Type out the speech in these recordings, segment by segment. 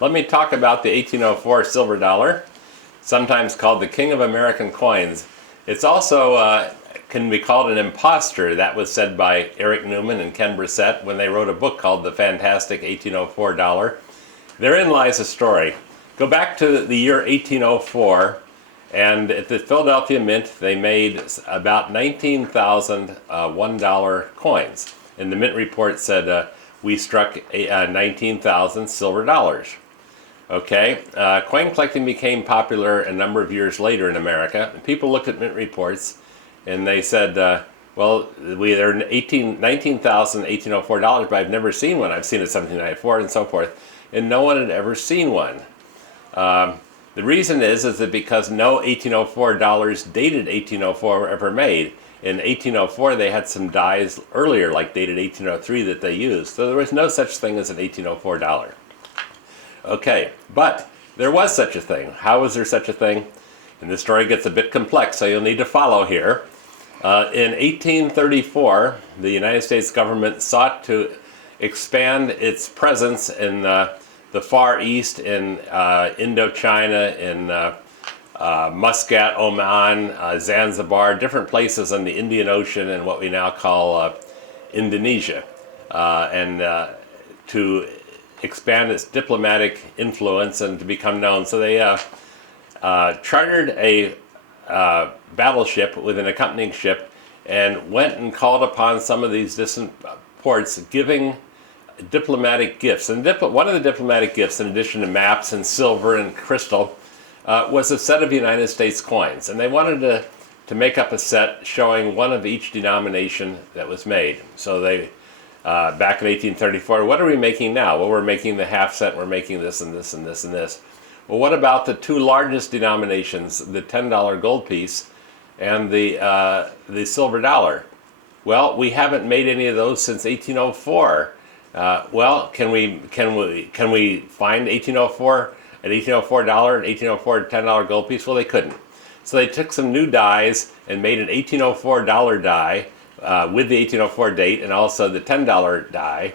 Let me talk about the 1804 silver dollar, sometimes called the king of American coins. It's also can be called an imposter. That was said by Eric Newman and Ken Brissett when they wrote a book called The Fantastic 1804 Dollar. Therein lies a story. Go back to the year 1804, and at the Philadelphia Mint they made about 19,000 $1 coins. And the Mint report said we struck 19,000 silver dollars. Okay, coin collecting became popular a number of years later in America. And people looked at Mint reports and they said, well, there are 19,000 $1804, but I've never seen one. I've seen a 1794 and so forth. And no one had ever seen one. The reason is that because no 1804 dollars dated 1804 were ever made. In 1804 they had some dies earlier, like dated 1803, that they used. So there was no such thing as an 1804 dollar. Okay, but there was such a thing. How was there such a thing? And the story gets a bit complex, so you'll need to follow here. In 1834, the United States government sought to expand its presence in the Far East, in Indochina, in Muscat, Oman, Zanzibar, different places on the Indian Ocean and what we now call Indonesia, and to expand its diplomatic influence and to become known. So they chartered a battleship with an accompanying ship and went and called upon some of these distant ports, giving diplomatic gifts. And one of the diplomatic gifts, in addition to maps and silver and crystal, was a set of United States coins. And they wanted to make up a set showing one of each denomination that was made. So they back in 1834, what are we making now? Well, we're making the half cent, we're making this and this and this and this. Well, what about the two largest denominations, the $10 gold piece and the silver dollar? Well, we haven't made any of those since 1804. Well, can we find 1804, an 1804 dollar, an 1804 $10 gold piece? Well, they couldn't. So they took some new dies and made an 1804 dollar die with the 1804 date and also the $10 die,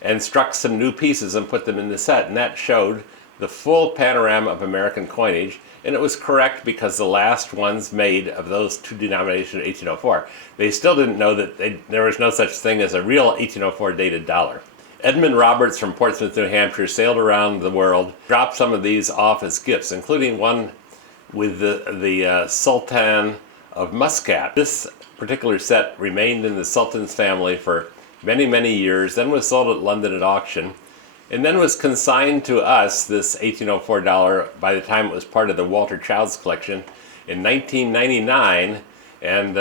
and struck some new pieces and put them in the set. And that showed the full panorama of American coinage. And it was correct because the last ones made of those two denominations, 1804, they still didn't know that there was no such thing as a real 1804 dated dollar. Edmund Roberts from Portsmouth, New Hampshire, sailed around the world, dropped some of these off as gifts, including one with the Sultan of Muscat. This particular set remained in the Sultan's family for many, many years, then was sold at London at auction, and then was consigned to us, this 1804 dollar, by the time it was part of the Walter Childs collection in 1999, and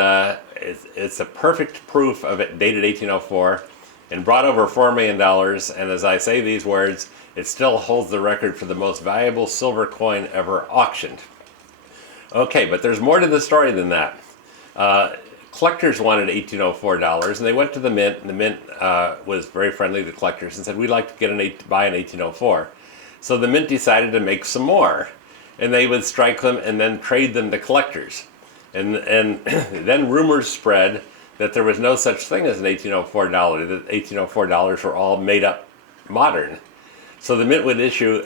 it's a perfect proof of it, dated 1804, and brought over $4 million, and as I say these words, it still holds the record for the most valuable silver coin ever auctioned. Okay, but there's more to the story than that. Collectors wanted $1804, and they went to the Mint, and the Mint was very friendly to collectors and said, we'd like to buy an 1804. So the Mint decided to make some more, and they would strike them and then trade them to collectors. And then rumors spread that there was no such thing as an 1804 dollar, that 1804 dollars were all made up modern. So the Mint would issue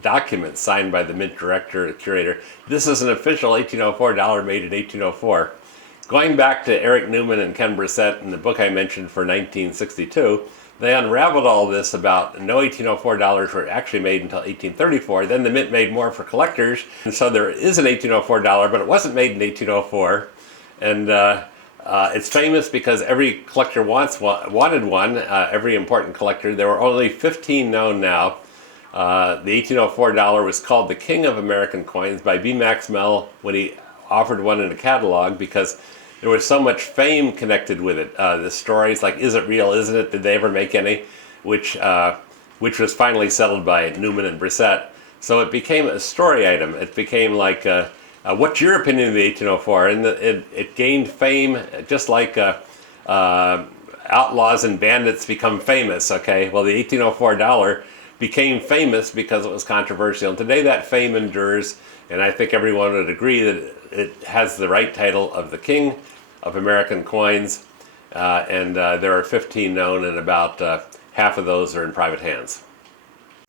documents signed by the Mint director or curator. This is an official 1804 dollar made in 1804. Going back to Eric Newman and Ken Brissett in the book I mentioned for 1962, they unraveled all this about no 1804 dollars were actually made until 1834. Then the Mint made more for collectors, and so there is an 1804 dollar, but it wasn't made in 1804. And it's famous because every collector wanted one, every important collector. There were only 15 known now. The 1804 dollar was called the king of American coins by B. Maxwell when he offered one in a catalog, because there was so much fame connected with it. The stories like, is it real, isn't it, did they ever make any, which was finally settled by Newman and Brissett. So it became a story item. It became like, what's your opinion of the 1804? And it gained fame just like outlaws and bandits become famous, okay? Well, the 1804 dollar became famous because it was controversial. And today that fame endures, and I think everyone would agree that it has the right title of the king of American coins, and there are 15 known, and about half of those are in private hands.